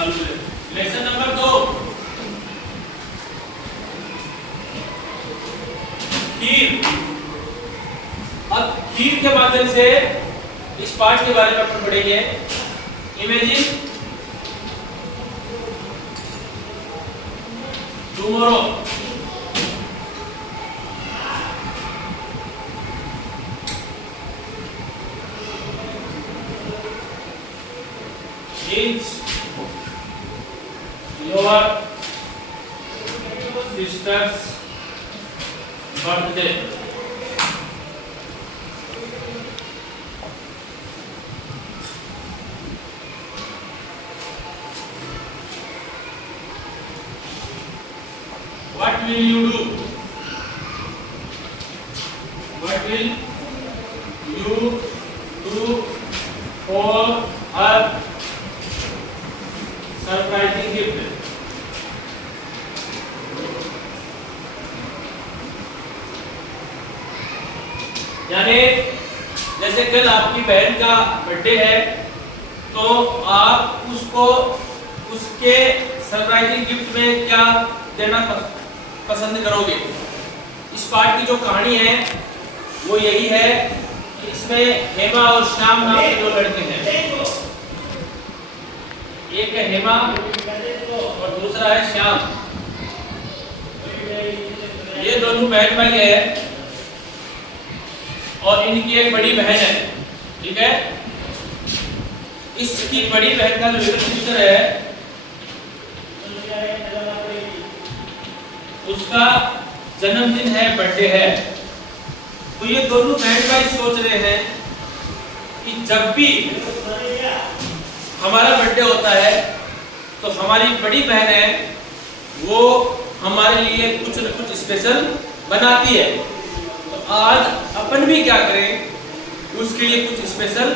Lesson number 2 खीर। अब खीर के माध्यम से इस पार्ट के बारे में अपन पढ़ेंगे। Imagine tomorrow is your sister's birthday. What will you do? What will you do for her surprising gift? यानी जैसे कल आपकी बहन का बर्थडे है तो आप उसको उसके सरप्राइजिंग गिफ्ट में क्या देना पसंद करोगे? इस पार्ट की जो कहानी है वो यही है कि इसमें हेमा और श्याम नाम के दो लड़के हैं। एक है हेमा और दूसरा है श्याम। ये दोनों बहन भाई है और इनकी एक बड़ी बहन है। ठीक है, इसकी बड़ी बहन का जो लिटिल सिस्टर है उसका जन्मदिन है, बर्थडे है। तो ये दोनों बहन भाई सोच रहे हैं कि जब भी हमारा बर्थडे होता है तो हमारी बड़ी बहन है वो हमारे लिए कुछ न कुछ स्पेशल बनाती है। तो आज अपन भी क्या करें, उसके लिए कुछ स्पेशल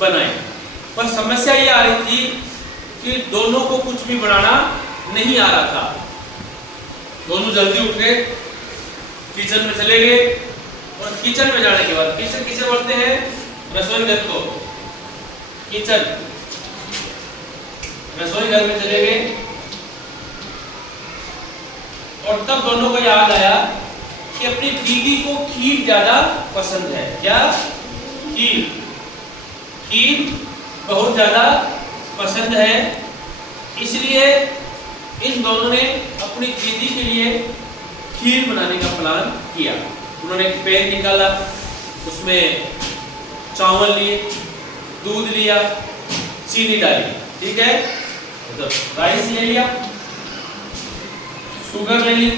बनाएं। पर समस्या ये आ रही थी कि दोनों को कुछ भी बनाना नहीं आ रहा था। दोनों जल्दी उठ गए, किचन में चले गए और किचन में जाने के बाद किचन बोलते हैं रसोई घर को, किचन रसोई घर में चले गए और तब दोनों को याद आया कि अपनी दीदी को खीर ज्यादा पसंद है। क्या? खीर। खीर बहुत ज्यादा पसंद है, इसलिए इन दोनों ने अपनी दीदी के लिए खीर बनाने का प्लान किया। उन्होंने एक पैन निकाला, उसमें चावल लिए, दूध लिया, चीनी डाली। ठीक है, तो राइस ले लिया, शुगर ले ली,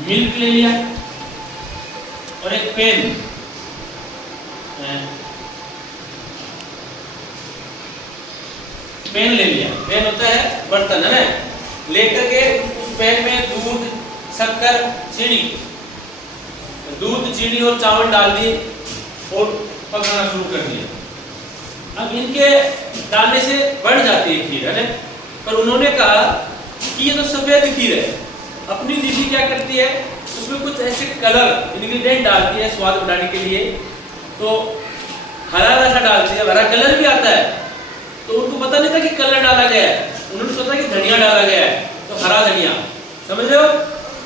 मिल्क ले लिया और एक पेन ले लिया। पेन होता है बर्तन, है ना? लेकर के उस पेन में दूध, शक्कर, चीनी, दूध, चीनी और चावल डाल दिए और पकाना शुरू कर दिया। अब इनके डालने से बढ़ जाती है खीर, है ना? पर उन्होंने कहा कि ये तो सफेद खीर है। अपनी दीदी क्या करती है, उसमें कुछ ऐसे कलर इंग्रेडिएंट डालती है स्वाद बढ़ाने के लिए। तो हरा रसा डालती है, हरा कलर भी आता है। तो उनको पता नहीं था कि कलर डाला गया है, उन्होंने सोचा कि धनिया डाला गया है, तो हरा धनिया, समझ रहे हो?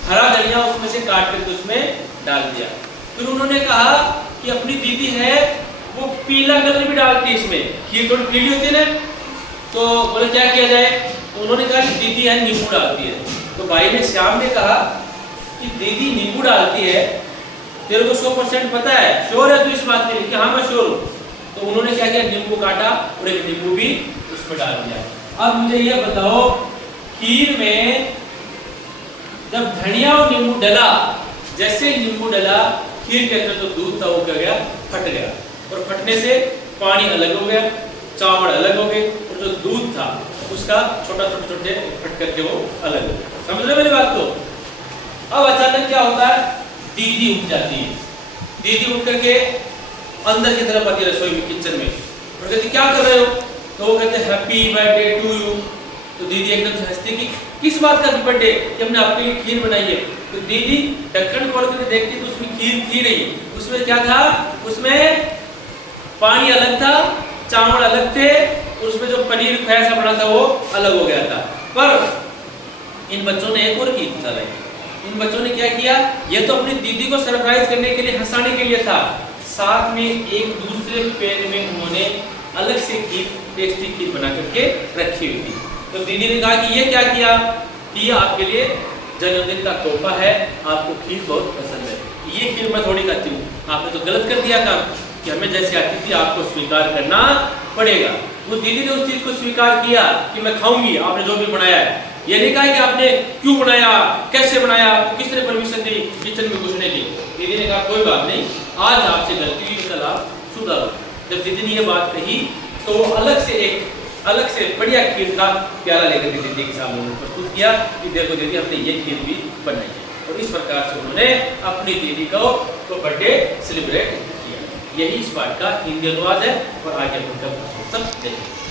हरा धनिया उसमें से काट करके उसमें डाल दिया। फिर उन्होंने कहा कि अपनी दीदी है वो पीला कलर भी डालती है इसमें, खीर थोड़ी पीली होती है ना। तो बोले क्या किया जाए? तो उन्होंने कहा कि दीदी है नींबू डालती है। तो भाई ने, श्याम ने कहा कि दीदी नींबू डालती है, तेरे को 100% पता है, श्योर है तू इस बात के लिए? कि हाँ मैं श्योर हूँ। तो उन्होंने क्या किया, नींबू काटा और एक नींबू भी उसमें डाल दिया। अब मुझे ये बताओ, खीर में जब धनिया और नींबू डला, जैसे नींबू डला खीर के अंदर, तो दूध था वो क्या गया, फट गया। और फटने से पानी अलग हो गया, चावल अलग हो गए और जो दूध था उसका छोटे फट करके वो अलग हो गया। समझ रहे मेरी बात को? अब अचानक क्या होता है, दीदी उठ जाती है। दीदी उठ करके अंदर की तरफ आती है रसोई में, किचन में, और कहती क्या कर रहे हो? तो वो कहते हैप्पी बर्थडे टू यू। तो दीदी एकदम से हंसती कि किस बात का बर्थडे, कि हमने आपके लिए खीर बनाई है। तो दीदी ढक्कन खोल कर देखती तो उसमें खीर थी नहीं। उसमें क्या था? उसमें पानी अलग था, चावल अलग थे, उसमें जो पनीर खोया सा बना था वो अलग हो गया था। पर इन बच्चों ने एक और की चालाकी, इन बच्चों ने क्या किया, ये तो अपनी दीदी को सरप्राइज करने के लिए, हंसाने के लिए था, साथ में एक दूसरे पैन में उन्होंने अलग से खीर, टेस्टी खीर बना करके रखी हुई थी। तो दीदी ने कहा कि ये क्या किया, कि ये आपके लिए जन्मदिन का तोहफा है, आपको खीर बहुत पसंद है, ये खीर मैं थोड़ी खाती हूँ, आपने तो गलत कर दिया काम कि हमें जैसे आती थी आपको स्वीकार करना पड़ेगा। उस दीदी ने उस चीज को स्वीकार किया कि मैं खाऊंगी आपने जो भी बनाया है। ये नहीं कहा कि आपने क्यों बनाया, कैसे बनाया, किसने परमिशन दी किचन में घुसने की। दीदी ने कहा कोई बात नहीं, आज आपसे गलती हुई, कल आप सुधारो। जब दीदी ने ये बात कही तो अलग से बढ़िया खीर का प्याला लेकर के दीदी के सामने उन्होंने प्रस्तुत किया कि देखो दीदी हमने ये खीर भी बनाई है। और इस प्रकार से उन्होंने अपनी दीदी को बर्थडे सेलिब्रेट किया। यही इस बात का हिंदी अनुवाद है और आगे हम देखेंगे।